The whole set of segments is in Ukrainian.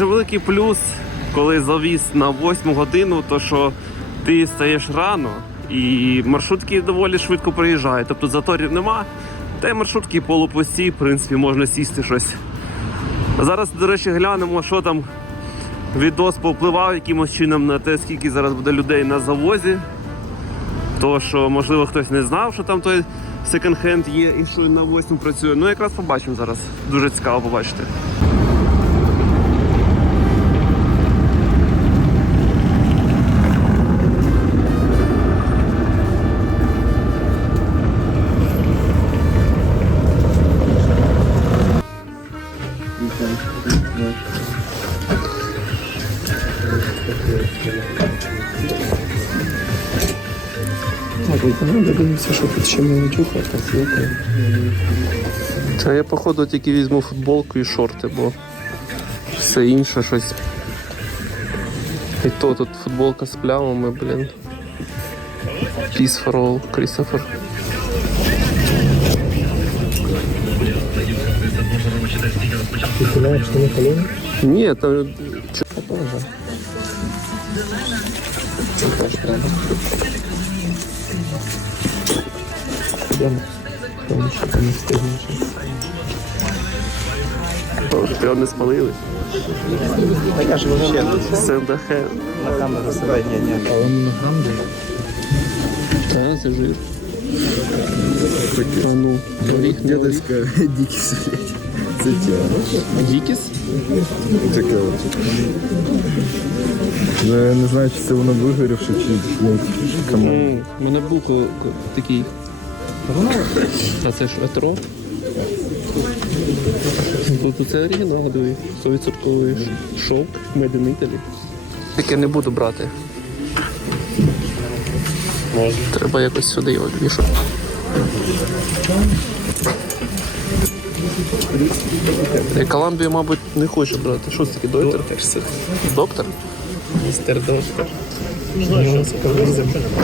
Дуже великий плюс, коли завіз на 8 годину, то що ти стаєш рано і маршрутки доволі швидко приїжджають. Тобто заторів нема, та й маршрутки полупусті, в принципі, можна сісти щось. Зараз, до речі, глянемо, що там відос повпливав якимось чином на те, скільки зараз буде людей на завозі. То що, можливо, хтось не знав, що там той секонд-хенд є і що на 8 працює. Ну, якраз побачимо зараз. Дуже цікаво побачити. Дивимося, що тут ще молодюха, так. Та я походу тільки візьму футболку і шорти, бо все інше щось. І то тут футболка з плямами, блін. Peace for all, Крістофер. Ні, там теж. Це теж треба. Йдемо. Тому що ти не встигнеш. О, не спалились. Так я ж вообще Сендахе. на камеру себе ні, ні. А він на де? Та це жир. А ну, горіх не горіх. Дедушка дикіс, блядь. Це тіло. Дікіс? Таке от. Ну, я не знаю, чи це воно вигорівши, чи ну, кому. М, У мене був ко- ко- такий. А це ж етро? Тут це оригінал, диви. 100% шовк, Made in Italy. Таке не буду брати. Треба якось сюди його вішати. Я Коламбію, мабуть, не хочу брати. Що це таке, доктор? Доктор? Містер доктор.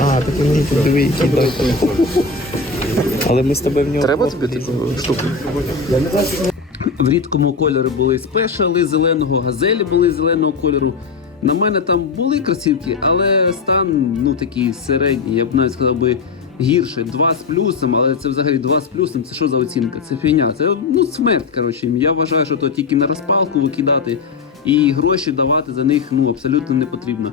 А, так він тут який доктор. Але ми з тобою в нього. Треба тобі таку штуку? В рідкому кольорі були спешали зеленого, газелі були зеленого кольору. На мене там були кросівки, але стан ну такий середній, я б навіть сказав би гірше. Два з плюсом, але це взагалі два з плюсом. Це що за оцінка? Це фігня. Це ну смерть. Коротше, я вважаю, що то тільки на розпалку викидати і гроші давати за них ну абсолютно не потрібно.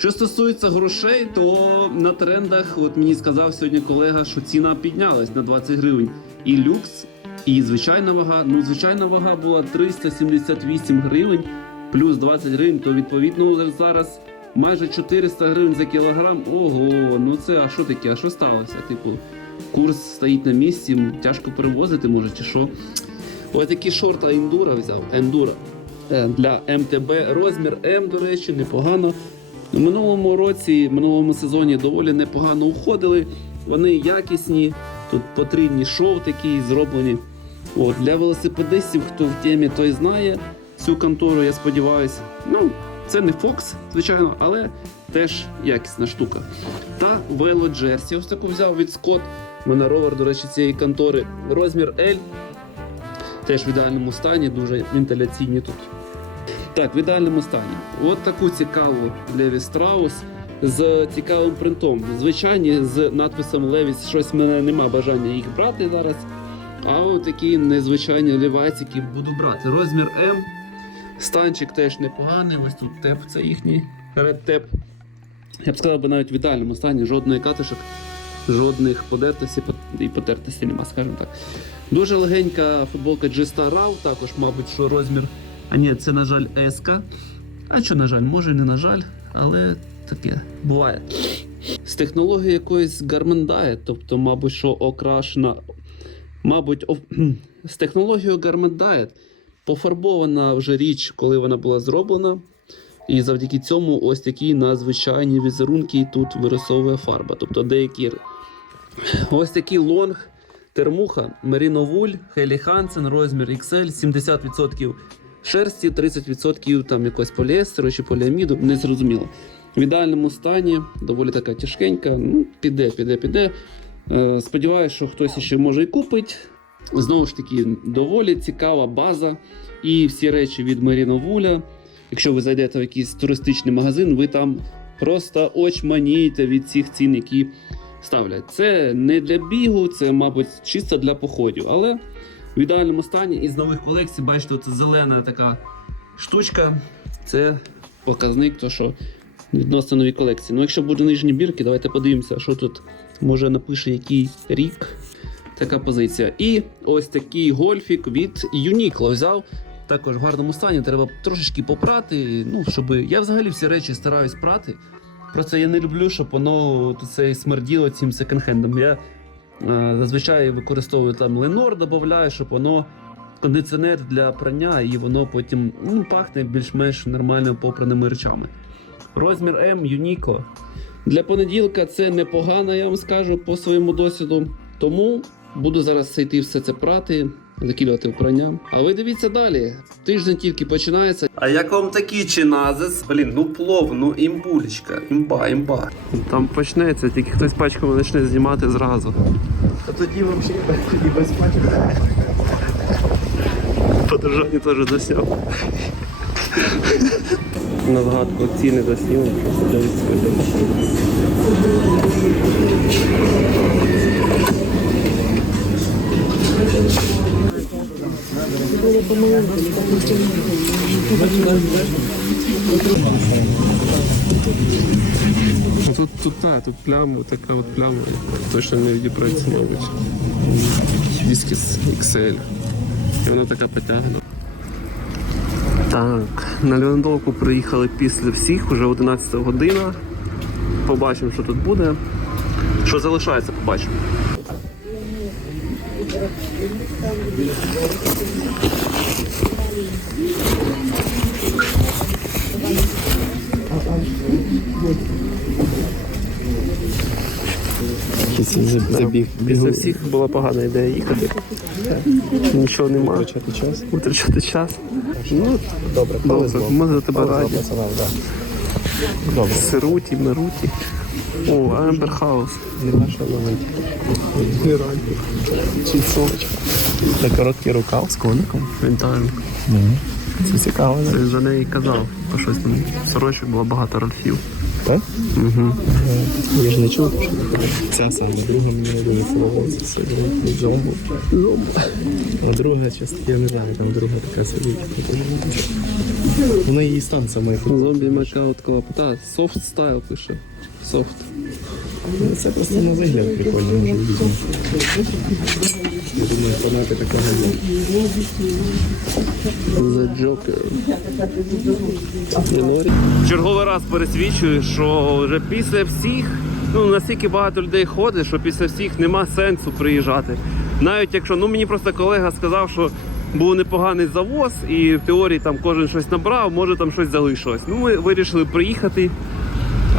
Що стосується грошей, то на трендах, от мені сказав сьогодні колега, що ціна піднялась на 20 гривень. І люкс, і звичайна вага. Ну, звичайна вага була 378 гривень плюс 20 гривень, то відповідно зараз майже 400 гривень за кілограм. Ого, ну це а що таке? А що сталося? Типу, курс стоїть на місці, тяжко перевозити може, чи що. Ось такі шорти ендура взяв. Ендура. Е, Для МТБ розмір М, до речі, непогано. Минулому році, в минулому сезоні доволі непогано уходили. Вони якісні, тут потрібні шов такий зроблені. От, для велосипедистів, хто в темі, той знає цю контору, я сподіваюся. Ну, це не Fox, звичайно, але теж якісна штука. Та вело Джерсі, ось таку взяв від Scott. У мене ровер, до речі, цієї контори. Розмір L. Теж в ідеальному стані, дуже вентиляційні тут. Так, в ідеальному стані. От таку цікаву Леві Страус з цікавим принтом. Звичайні з надписом Левіс щось в мене нема бажання їх брати зараз. А от такі незвичайні лівайцики буду брати. Розмір М. Станчик теж непоганий. Ось тут теп, це їхній Tep. Я б сказав, би навіть в ідеальному стані, жодної катишок, жодних подертостей і потертостей нема, скажімо так. Дуже легенька футболка G-Star RAW, також, мабуть, що розмір. А ні, це, на жаль, S. А що, на жаль, може не на жаль, але таке буває. З технології якоїсь Diet, тобто, мабуть, що окрашена. Мабуть, о... з технологією Diet пофарбована вже річ, коли вона була зроблена. І завдяки цьому ось такі надзвичайні візерунки тут вирисовує фарба. Тобто деякі ось такий лонг термуха Wool, Хелі Hansen, розмір XL, 70% шерсті, 30% там якогось поліестеру чи поліаміду, не зрозуміло. В ідеальному стані, доволі така тяжкенька, ну, піде, піде, піде. Е, Сподіваюсь, що хтось ще може і купить. Знову ж таки, доволі цікава база. І всі речі від Merino Wool. Якщо ви зайдете в якийсь туристичний магазин, ви там просто очманієте від цих цін, які ставлять. Це не для бігу, це, мабуть, чисто для походів. Але в ідеальному стані із нових колекцій, бачите, це зелена така штучка. Це показник, то що відносно нові колекції. Ну, якщо буде нижні бірки, давайте подивимося, що тут може напише який рік. Така позиція. І ось такий гольфік від Uniqlo взяв. Також в гарному стані, треба трошечки попрати. Ну, щоб я взагалі всі речі стараюсь прати. Просто я не люблю, щоб воно це смерділо цим секонд-хендом. Я зазвичай використовую там ленор, додаю, щоб воно кондиціонер для прання, і воно потім ну, пахне більш-менш нормально попраними речами. Розмір М Юніко. Для понеділка це непогано, я вам скажу по своєму досвіду. Тому буду зараз йти все це прати, закидувати в прання. А ви дивіться далі. Тиждень тільки починається. А як вам такий чиназис? Блін, ну плов, ну імбулечка, імба, імба. Там почнеться, тільки хтось пачками почне знімати зразу. А тоді взагалі і без пачок. Подорожання теж засняв. На згадку ціни для відспити. Тут, тут, так, тут пляма, така от пляма. Точно не відіпрається, мабуть. Віскіс XL. І вона така потягнена. Так, на Леондовку приїхали після всіх, уже 11 година. Побачимо, що тут буде. Що залишається, побачимо. Забіг. Після всіх була погана ідея їхати. Нічого нема. Втрачати час. Витрачати час. Ну, Добре, повезло. ми за тебе раді. Добре. Сируті, Меруті. О, Амбер Хаус. Не наша момент. Не раді. Чи сумочка. Це короткий рукав з коником. Вінтажно. Це цікаво, Ти за неї казав, бо щось там сорочок було багато ральфів. Так? Угу. Я ж не чув. що Ця саме, друга мені не дуже подобається. Це від зомбу. А друга частина, я не знаю, там друга така собі. Вона її стан саме Зомбі Макаут Клаб. Та, софт стайл пише. Софт. Ну, Це просто на вигляд прикольно. Я думаю, фанати такого є. The Joker. Черговий раз пересвідчую, що вже після всіх, ну настільки багато людей ходить, що після всіх нема сенсу приїжджати. Навіть якщо, ну мені просто колега сказав, що був непоганий завоз, і в теорії там кожен щось набрав, може там щось залишилось. Ну ми вирішили приїхати,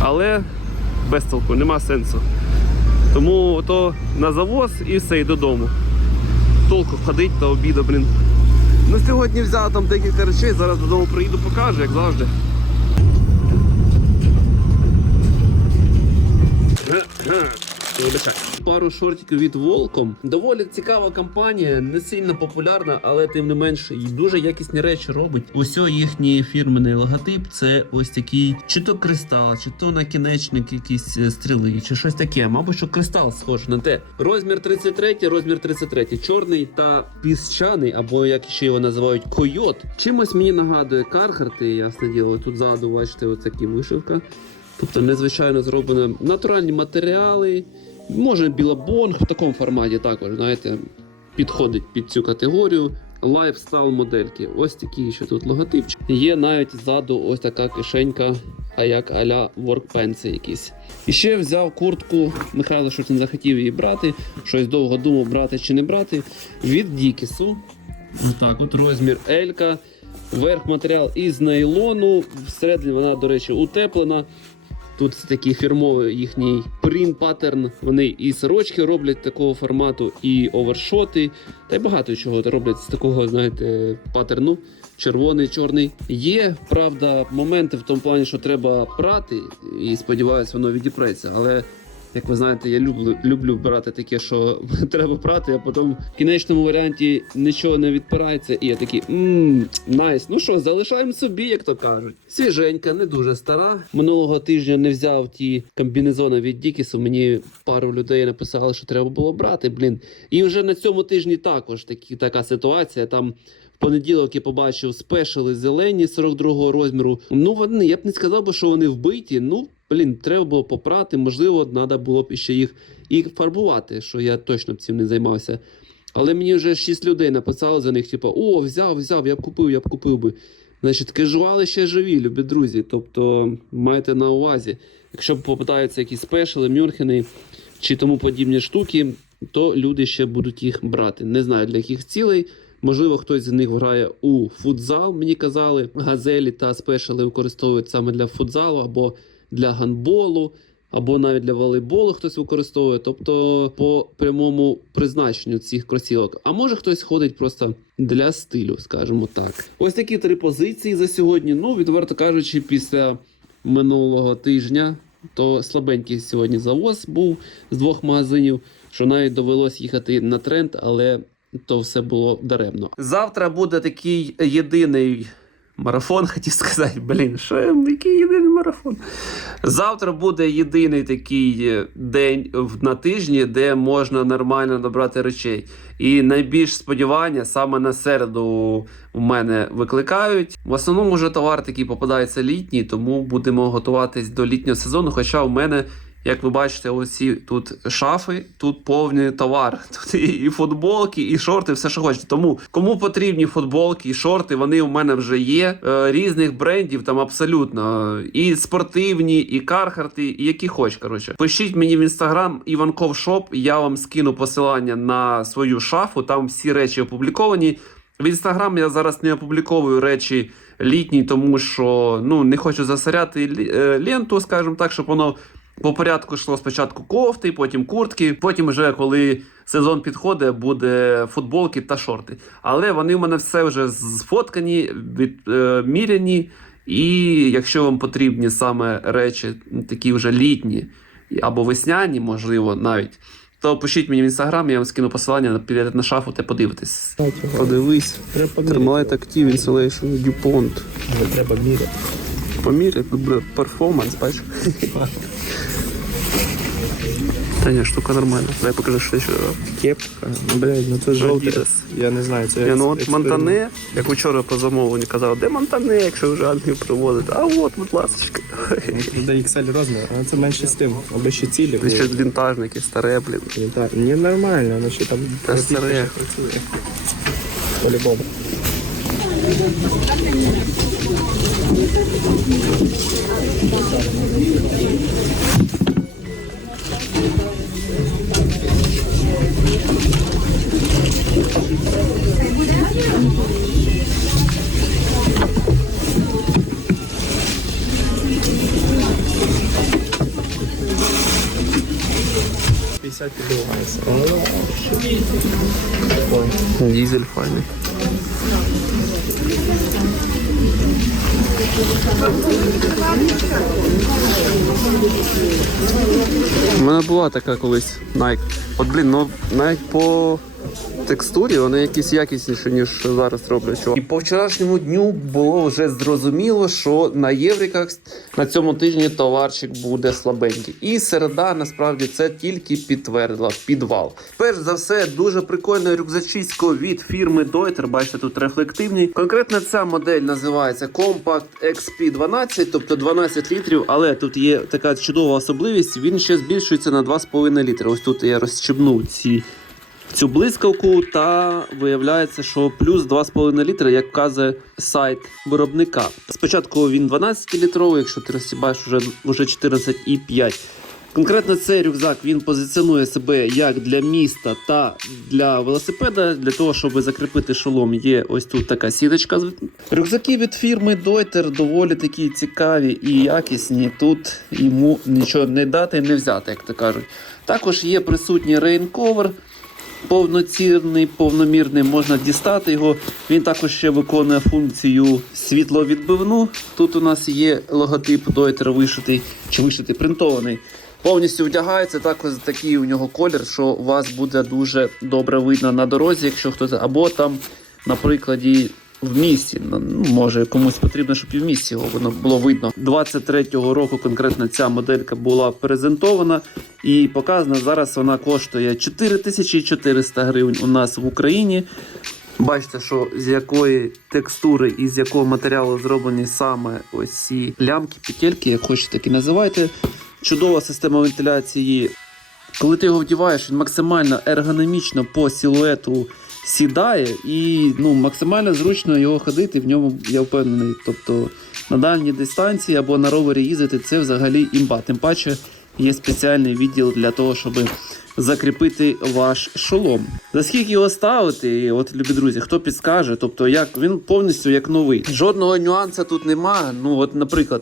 але без толку, нема сенсу. Тому то на завоз і все, і додому. Толку ходить до обіду, блін. Ну сьогодні взяв там декілька речей, зараз додому приїду, покажу, як завжди. Пару шортиків від Волком. Доволі цікава компанія, не сильно популярна, але тим не менш дуже якісні речі робить. Ось о їхній фірменний логотип. Це ось такий, чи то кристал, чи то накінечник якісь е, стріли, чи щось таке. Мабуть, що кристал схож на те. Розмір 33, розмір 33. Чорний та піщаний, або як ще його називають койот. Чимось мені нагадує кархарти, ясне діло. Тут ззаду, бачите, ось вишивка. Тобто незвичайно зроблено натуральні матеріали. Може білобонг в такому форматі також, знаєте, підходить під цю категорію. Лайфстайл модельки. Ось такі ще тут логотипчик. Є навіть ззаду ось така кишенька, а як аля воркпенси якісь. І ще взяв куртку. Михайло щось не захотів її брати. Щось довго думав, брати чи не брати. Від Дікісу. Отак, от розмір Елька. Верх матеріал із нейлону. Всередині вона, до речі, утеплена. Тут такий фірмовий їхній print паттерн. Вони і сорочки роблять такого формату, і овершоти, та й багато чого роблять з такого, знаєте, паттерну. Червоний, чорний. Є, правда, моменти в тому плані, що треба прати, і сподіваюся, воно відіпреться. Але Як ви знаєте, я люблю, люблю брати таке, що треба брати, а потім в кінечному варіанті нічого не відпирається, і я такий мм, найс. Ну що, залишаємо собі, як то кажуть. Свіженька, не дуже стара. Минулого тижня не взяв ті комбінезони від Дікісу. Мені пару людей написали, що треба було брати. Блін. І вже на цьому тижні також такі, така ситуація. Там понеділок я побачив спешали зелені 42-го розміру. Ну вони я б не сказав би, що вони вбиті. Ну блін, треба було попрати. Можливо, треба було б ще їх і фарбувати, що я точно б цим не займався. Але мені вже шість людей написали за них, типу, о, взяв, взяв, я б купив, я б купив би. Значить, кежуали ще живі, любі друзі. Тобто майте на увазі, якщо попадаються якісь спешали, мюрхени чи тому подібні штуки, то люди ще будуть їх брати. Не знаю для яких цілей. Можливо, хтось з них грає у футзал. Мені казали, газелі та спешали використовують саме для футзалу або для гандболу, або навіть для волейболу хтось використовує. Тобто по прямому призначенню цих кросівок. А може хтось ходить просто для стилю, скажімо так. Ось такі три позиції за сьогодні. Ну, відверто кажучи, після минулого тижня то слабенький сьогодні завоз був з двох магазинів, що навіть довелось їхати на тренд, але то все було даремно. Завтра буде такий єдиний марафон, хотів сказати. Блін, що який єдиний марафон? Завтра буде єдиний такий е, день на тижні, де можна нормально набрати речей. І найбільш сподівання саме на середу у мене викликають. В основному вже товар такий попадається літній, тому будемо готуватись до літнього сезону. Хоча у мене, як ви бачите, оці тут шафи, тут повний товар. Тут і, футболки, і шорти, все що хочете. Тому кому потрібні футболки і шорти, вони у мене вже є. Е, різних брендів там абсолютно. І спортивні, і кархарти, і які хоч. Коротше, пишіть мені в інстаграм Іванков Шоп. Я вам скину посилання на свою шафу. Там всі речі опубліковані. В інстаграм я зараз не опубліковую речі літні, тому що ну не хочу засоряти е, ленту, скажімо так, щоб воно по порядку йшло спочатку кофти, потім куртки. Потім, вже коли сезон підходить, буде футболки та шорти. Але вони в мене все вже сфоткані, відміряні. І якщо вам потрібні саме речі, такі вже літні або весняні, можливо, навіть. То пишіть мені в інстаграм, я вам скину посилання на, на шафу та подивитись. Подивись. Треба поміряти. Thermalite Active Insulation DuPont. Але треба міряти. Поміряй, тут перформанс, бачиш? Та ні, штука нормальна. Дай покажу, що ще. Кепка. Ну, блядь, ну це. Adidas. Я не знаю, це Ні, ну от експеримент. Монтане, як вчора по замовленню казав, де Монтане, якщо вже Англію привозить? А от, будь ласка. До XL розмір, але це менше з тим, аби ще цілі Це були. ще вінтажники, старе, блін. Ні, так, Ні, нормально, воно ще там Та старе. працює. По-любому. П'ятдесят підбивається. Дізель файний. У мене була така колись Nike. От блін, ну навіть по текстурі вони якісь якісніші, ніж зараз роблять. І по вчорашньому дню було вже зрозуміло, що на Євриках на цьому тижні товарчик буде слабенький. І середа насправді це тільки підтвердила підвал. Перш за все, дуже прикольне рюкзачисько від фірми Deuter. Бачите, тут рефлективний. Конкретно ця модель називається Compact XP 12, тобто 12 літрів. Але тут є така чудова особливість. Він ще збільшується на 2,5 літри. Ось тут я розчебнув ці цю блискавку, та виявляється, що плюс 2,5 літри, як вказує сайт виробника. Спочатку він 12-літровий, якщо ти розсібаєш, вже, вже 14,5. Конкретно цей рюкзак він позиціонує себе як для міста та для велосипеда. Для того, щоб закріпити шолом, є ось тут така сіточка. Рюкзаки від фірми Deuter доволі такі цікаві і якісні. Тут йому нічого не дати, не взяти, як то кажуть. Також є присутній рейнковер повноцінний, повномірний, можна дістати його. Він також ще виконує функцію світловідбивну. Тут у нас є логотип Deuter вишитий чи вишитий принтований. Повністю вдягається також такий у нього колір, що вас буде дуже добре видно на дорозі, якщо хтось або там, на прикладі. В місті, ну може комусь потрібно, щоб і в місті його воно було видно. 23-го року конкретно ця моделька була презентована і показана. Зараз вона коштує 4400 гривень у нас в Україні. Бачите, що з якої текстури і з якого матеріалу зроблені саме ось ці лямки, петельки, як хочете, так і називайте. Чудова система вентиляції. Коли ти його вдіваєш, він максимально ергономічно по силуету сідає і ну, максимально зручно його ходити. В ньому я впевнений. Тобто на дальній дистанції або на ровері їздити це взагалі імба. Тим паче є спеціальний відділ для того, щоб закріпити ваш шолом. За скільки його ставити, от любі друзі, хто підскаже, тобто як він повністю як новий. Жодного нюансу тут немає. Ну, от, наприклад.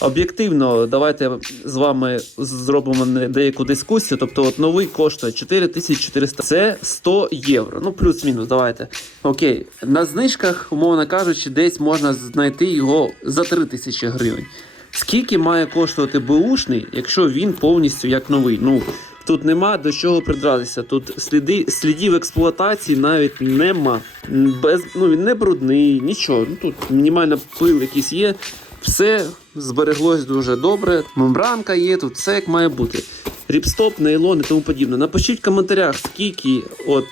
Об'єктивно, давайте з вами зробимо деяку дискусію. Тобто, от новий коштує 4400, це 100 євро. Ну, плюс-мінус, давайте. Окей, на знижках, умовно кажучи, десь можна знайти його за 3000 гривень. Скільки має коштувати беушний, якщо він повністю як новий? Ну тут нема до чого придратися. Тут сліди, слідів експлуатації навіть нема. Без, ну він не брудний, нічого. Ну тут мінімально пил якийсь є. Все збереглось дуже добре. Мембранка є, тут все як має бути. Ріпстоп, нейлон і тому подібне. Напишіть в коментарях, скільки, от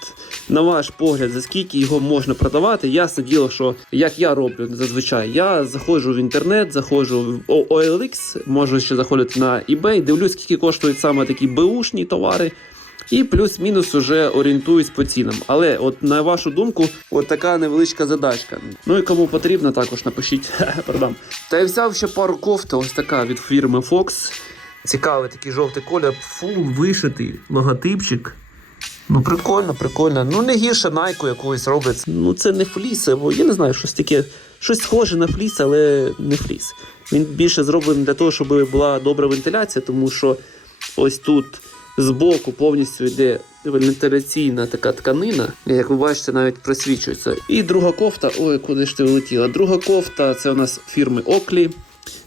на ваш погляд, за скільки його можна продавати. Ясне діло, що як я роблю зазвичай, я заходжу в інтернет, заходжу в OLX, можу ще заходити на eBay, дивлюсь, скільки коштують саме такі беушні товари. І плюс-мінус уже орієнтуюсь по цінам. Але от на вашу думку, от така невеличка задачка. Ну і кому потрібно, також напишіть, продам. Та я взяв ще пару кофт, ось така від фірми Fox. Цікавий такий жовтий колір, фул вишитий логотипчик. Ну, прикольно, прикольно. Ну, не гірше найку якогось роблять. Ну, це не фліс, або я не знаю, щось таке, щось схоже на фліс, але не фліс. Він більше зроблений для того, щоб була добра вентиляція, тому що ось тут збоку повністю йде вентиляційна така тканина, як ви бачите, навіть просвічується. І друга кофта, ой, куди ж ти влетіла? Друга кофта це у нас фірми Оклі,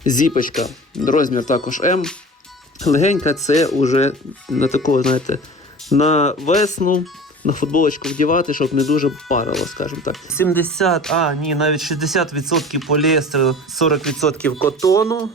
зіпочка, розмір також М. Легенька це уже на такого, знаєте, на весну. На футболочку вдівати, щоб не дуже парило, скажімо так. 70, а ні, навіть 60% поліестеру, 40% котону.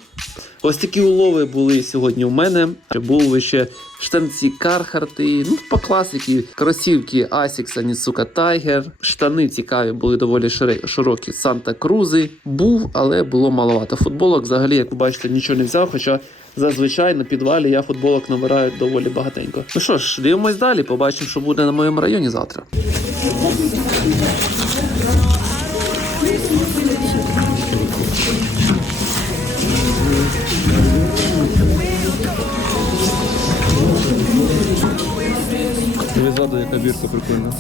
Ось такі улови були сьогодні у мене. Були ще штанці Кархарти, ну по класики, кросівки Asics Onitsuka Tiger, штани цікаві були доволі широкі Санта Крузи. Був, але було маловато. Футболок взагалі, як ви бачите, нічого не взяв, хоча зазвичай на підвалі я футболок набираю доволі багатенько. Ну що ж, дивимось далі, побачимо, що буде на моєму районі завтра. Ззаду яка бірка прикольна.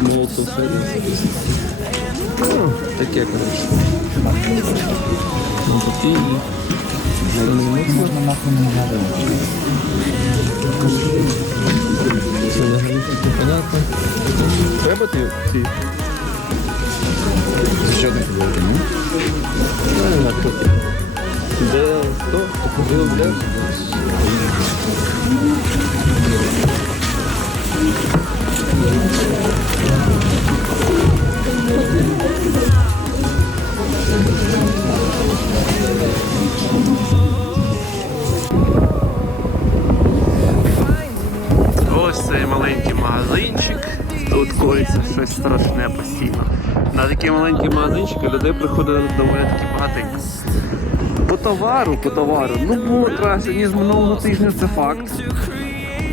Ну, це все. Таке, коротше. Ну, такі. Це взагалі все понятно. Треба ти ці? Ще одне футболки, ну? Ну, як тут. Де хто? Купив, бля? Ось цей маленький магазинчик. Тут коїться щось страшне постійно. На такі маленькі магазинчики людей приходить доволі таки багатенько. По товару, по товару. Ну було краще, ніж минулого тижня, це факт.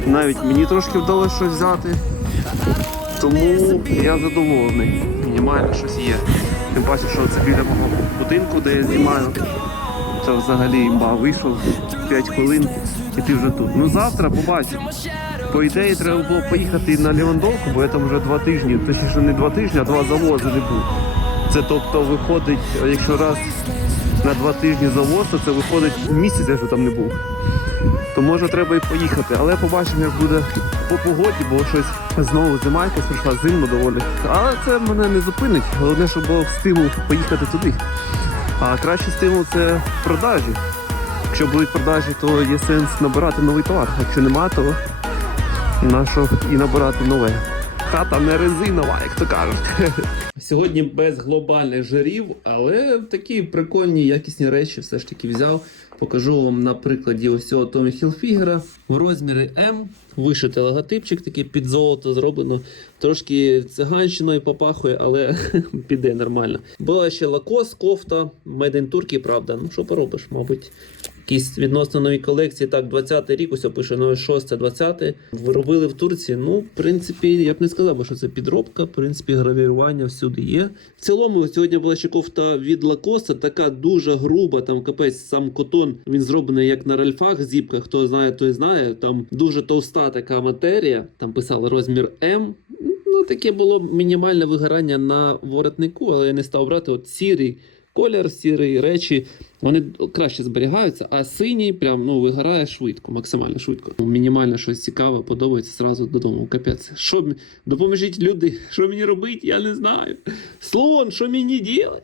Навіть мені трошки вдалося щось взяти. Тому я задоволений. Мінімально щось є. Тим паче, що це біля мого будинку, де я знімаю. Це взагалі імба вийшов 5 хвилин і ти вже тут. Ну завтра побачимо. По ідеї треба було поїхати на Лівандовку, бо я там вже два тижні, точніше не два тижні, а два завози не був. Це тобто виходить, якщо раз на два тижні завоз, то це виходить місяць, я вже там не був. То може треба і поїхати, але побачимо, як буде по погоді, бо щось знову зима якась прийшла, зимно доволі. Але це мене не зупинить. Головне, щоб був стимул поїхати туди. А кращий стимул це продажі. Якщо будуть продажі, то є сенс набирати новий товар. Якщо нема, то нащо і набирати нове. Хата не резинова, як то кажуть. Сьогодні без глобальних жирів, але такі прикольні, якісні речі все ж таки взяв. Покажу вам на прикладі ось цього Томі Хілфігера в розмірі М. Вишитий логотипчик, такий під золото зроблено. Трошки циганщиною попахує, але піде нормально. Була ще лакос, кофта, Made in Turkey, правда. Ну що поробиш, мабуть. Якісь відносно нові колекції, так, 20-й рік, ось пише ну, 6 20 Виробили в Турції. Ну, в принципі, я б не сказав, що це підробка. В принципі, гравірування всюди є. В цілому, сьогодні була ще кофта від Лакоста, така дуже груба, там капець, сам котон, він зроблений як на ральфах, зіпках. Хто знає, той знає. Там дуже товста така матерія. Там писали розмір М. Ну, таке було мінімальне вигорання на воротнику, але я не став брати от сірий колір, сірі речі, вони краще зберігаються, а синій прям ну вигорає швидко, максимально швидко. Мінімально щось цікаве, подобається зразу додому. Капець. Що допоможіть люди? Що мені робити? Я не знаю. Слон, що мені робити?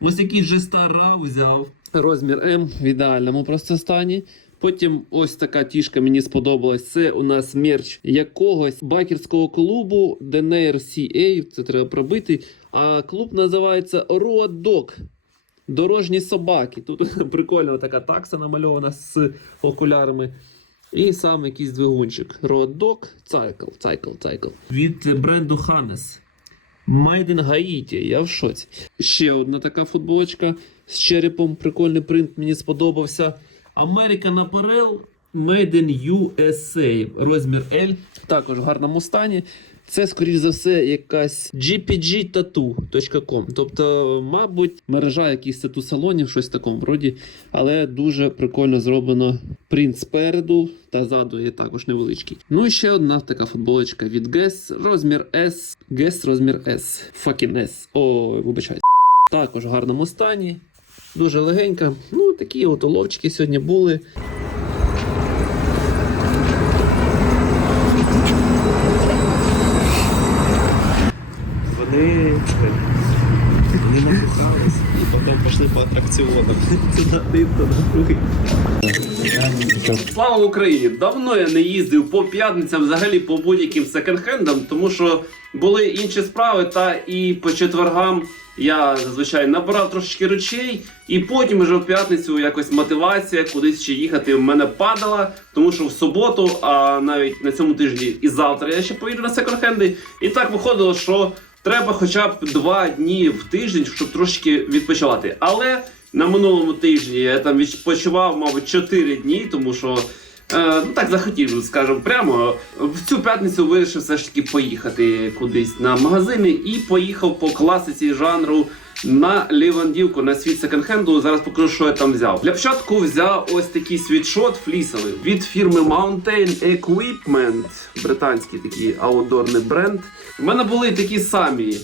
Ось якийсь же стара взяв. Розмір М в ідеальному просто стані. Потім ось така тішка мені сподобалась. Це у нас мерч якогось байкерського клубу Denair CA. Це треба пробити. А клуб називається Road Dog. Дорожні собаки. Тут прикольна така такса намальована з окулярами. І сам якийсь двигунчик. Dog Cycle, Cycle, Cycle. Від бренду Hannes. Made Haiti, я в шоці. Ще одна така футболочка з черепом. Прикольний принт, мені сподобався. American Apparel Made in USA. Розмір L. Також в гарному стані. Це, скоріш за все, якась gpgtattoo.com. Тобто, мабуть, мережа якихось тату салонів, щось в такому вроді. Але дуже прикольно зроблено принт спереду та ззаду є також невеличкий. Ну і ще одна така футболочка від Guess, розмір S. Guess розмір S. Fucking S. О, вибачайте. Також в гарному стані. Дуже легенька. Ну, такі от уловчики сьогодні були. Вони, вони напухались і потім по атракціонам. Туди один, туди другий. Слава Україні! Давно я не їздив по п'ятницям, взагалі по будь-яким секонд-хендам, тому що були інші справи, та і по четвергам я зазвичай набирав трошечки речей, і потім вже в п'ятницю якось мотивація кудись ще їхати в мене падала, тому що в суботу, а навіть на цьому тижні і завтра я ще поїду на секонд-хенди. І так виходило, що треба хоча б два дні в тиждень, щоб трошки відпочивати. Але на минулому тижні я там відпочивав, мабуть, 4 дні, тому що. Е, ну так захотів, скажімо прямо. В цю п'ятницю вирішив все ж таки поїхати кудись на магазини і поїхав по класиці жанру на Лівандівку на світ секонд-хенду. Зараз покажу, що я там взяв. Для початку взяв ось такий світшот флісовий від фірми Mountain Equipment, британський такий аутдорний бренд. У мене були такі самі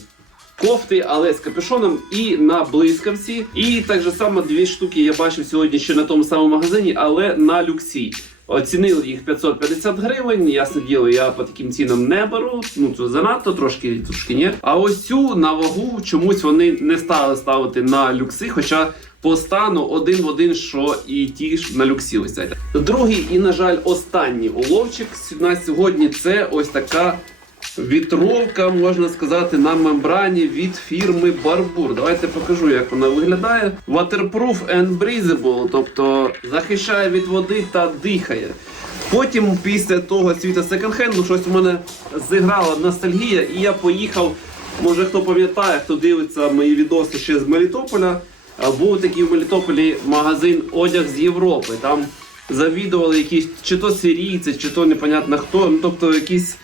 кофти, але з капюшоном і на блискавці. І так само дві штуки я бачив сьогодні ще на тому самому магазині, але на люксі. Оцінили їх 550 гривень. Ясне діло, я по таким цінам не беру. Ну це занадто, трошки трошки ні. А ось цю на вагу чомусь вони не стали ставити на люкси, хоча по стану один в один, що і ті ж на люксі. Ось. Другий і, на жаль, останній уловчик на сьогодні це ось така Вітровка, можна сказати, на мембрані від фірми Barbour. Давайте покажу, як вона виглядає. Waterproof and breathable, тобто захищає від води та дихає. Потім, після того світа секонд-хенду, щось у мене зіграла ностальгія, і я поїхав. Може хто пам'ятає, хто дивиться мої відоси ще з Мелітополя. Був такий в Мелітополі магазин Одяг з Європи. Там завідували якісь чи то сирійці, чи то непонятно хто. Ну, тобто якісь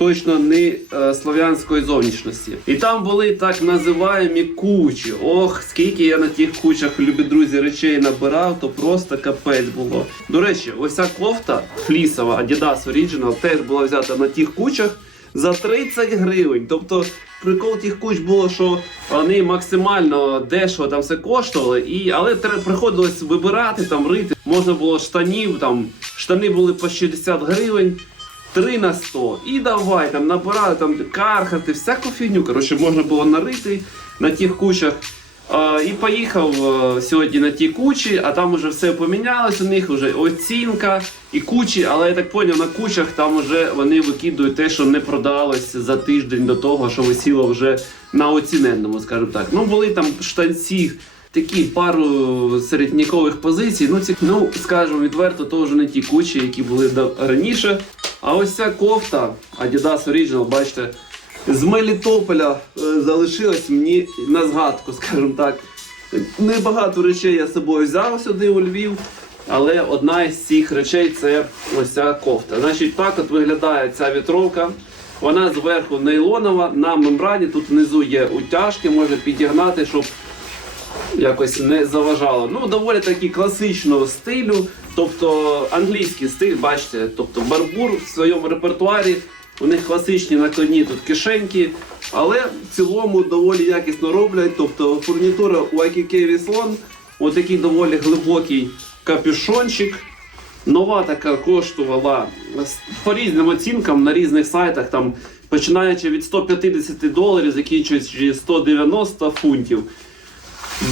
точно не е, слов'янської зовнішності. І там були так називаємі кучі. Ох, скільки я на тих кучах, любі друзі, речей набирав, то просто капець було. До речі, ось ця кофта флісова Adidas Original теж була взята на тих кучах за 30 гривень. Тобто прикол тих куч було, що вони максимально дешево там все коштували, і, але приходилось вибирати, там рити. Можна було штанів, там штани були по 60 гривень. 3 на 100. І давай там набирали там кархати, всяку фігню. Коротше, можна було нарити на тих кучах. І поїхав е, сьогодні на ті кучі, а там уже все помінялось. У них вже оцінка і кучі, але я так поняв, на кучах там вже вони викидують те, що не продалось за тиждень до того, що висіло вже на оціненному, скажімо так. Ну були там штанці. Такі пару середнякових позицій. Ну, ці, ну скажімо відверто, то вже не ті кучі, які були раніше. А ось ця кофта Adidas Original, бачите, з Мелітополя е, залишилась мені на згадку, скажімо так. Небагато речей я з собою взяв сюди у Львів, але одна із цих речей це ось ця кофта. Значить, так от виглядає ця вітровка. Вона зверху нейлонова на мембрані. Тут внизу є утяжки, можна підігнати, щоб якось не заважало. Ну, доволі таки класичного стилю, тобто англійський стиль, бачите, тобто барбур в своєму репертуарі. У них класичні накладні тут кишеньки, але в цілому доволі якісно роблять. Тобто фурнітура у IKK Віслон, отакий доволі глибокий капюшончик. Нова така коштувала по різним оцінкам на різних сайтах, там починаючи від 150 доларів, закінчуючи 190 фунтів.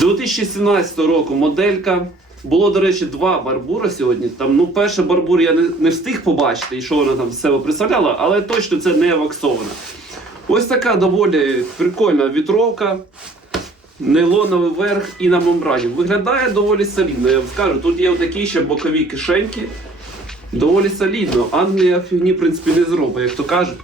2017 року моделька. Було, до речі, два барбура сьогодні. Там, ну, перший барбур я не, не встиг побачити, і що вона там з себе представляла, але точно це не ваксована. Ось така доволі прикольна вітровка. Нейлоновий верх і на мембрані. Виглядає доволі солідно, я вам скажу. Тут є такі ще бокові кишеньки. Доволі солідно. Англія фігні, в принципі, не зробить, як то кажуть.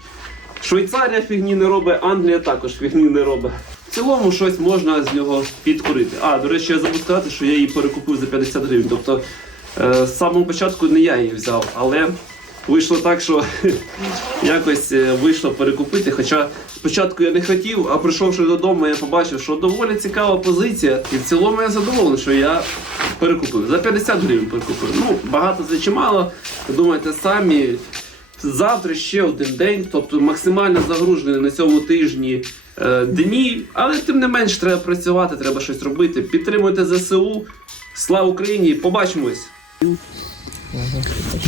Швейцарія фігні не робить, Англія також фігні не робить. Цілому щось можна з нього підкурити. А, до речі, я забув сказати, що я її перекупив за 50 гривень. Тобто е, з самого початку не я її взяв, але вийшло так, що якось е, вийшло перекупити. Хоча спочатку я не хотів, а прийшовши додому, я побачив, що доволі цікава позиція. І в цілому я задоволений, що я перекупив. За 50 гривень перекупив. Ну, багато це чи мало. Думаєте самі. Завтра ще один день, тобто максимально загружений на цьому тижні дні, але тим не менш треба працювати, треба щось робити. Підтримуйте ЗСУ. Слава Україні! Побачимось!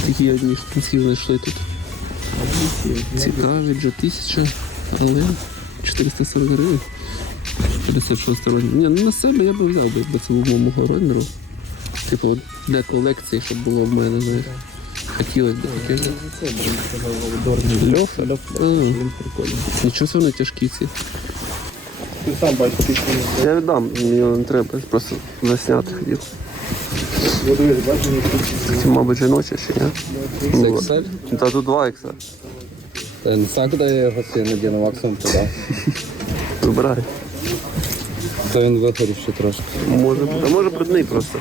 Такі одні штанці знайшли тут. Цікаві, вже тисяча, але 440 гривень. 56 розмір. Ні, ну на себе я би взяв бо це мого розміру. Типу для колекції, щоб було в мене, знаєш. Хотілося б таке. Льофа? А, Нічого собі вони тяжкі ці. Ти сам бачиш, ти Я віддам, мені не треба, просто засняти хотів. Це, мабуть, жіночі чи ні? Це Excel? Та тут два ікса. Та не знаю, куди я його сильно надіну, максимум туди. Вибирай. То він вигорів ще трошки. Може, а може брудний просто.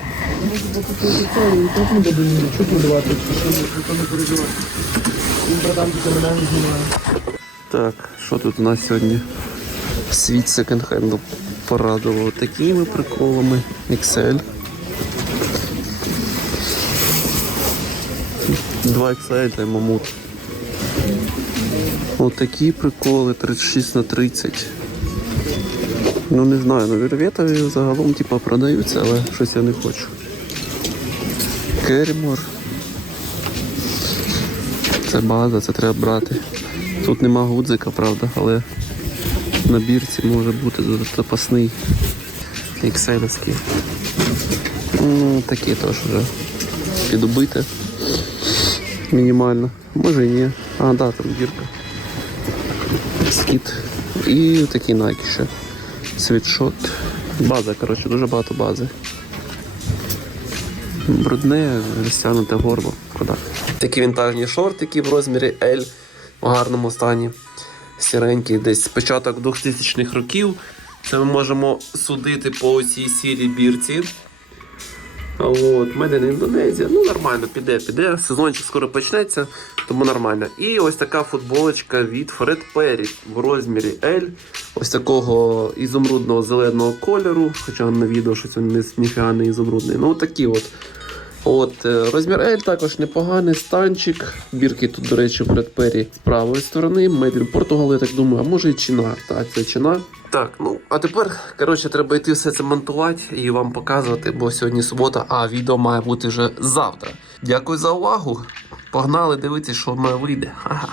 Так, що тут у нас сьогодні? Світ секонд-хенду порадував такими приколами. XL. 2 XL та мамут. Ось такі приколи 36 на 30. Ну не знаю, ну вірветові загалом типа продаються, але щось я не хочу. Керімор. Це база, це треба брати. Тут нема гудзика, правда, але на бірці може бути запасний ікселівський. Ну, такі теж вже підубити. Мінімально. Може і ні. А, да, там бірка. Скіт. І такі Nike ще. Світшот. База, коротше, дуже багато бази. Брудне, розтягнуте горло. Куда? Такі вінтажні шортики в розмірі L в гарному стані. Сіренькі, десь початок 2000-х років. Це ми можемо судити по цій сірій бірці. От, Made Індонезія. Ну, нормально, піде, піде. Сезончик скоро почнеться, тому нормально. І ось така футболочка від Фред Перрі в розмірі L. Ось такого ізумрудного зеленого кольору. Хоча на відео він не ніфіга не ізумрудний. Ну, такі от. От, е, розмір L також непоганий станчик. Бірки тут, до речі, в Perry з правої сторони. Made in так думаю, а може і чина. Так, це чина. Так, ну а тепер, коротше, треба йти все це монтувати і вам показувати, бо сьогодні субота, а відео має бути вже завтра. Дякую за увагу. Погнали дивитися, що в мене вийде. Ага.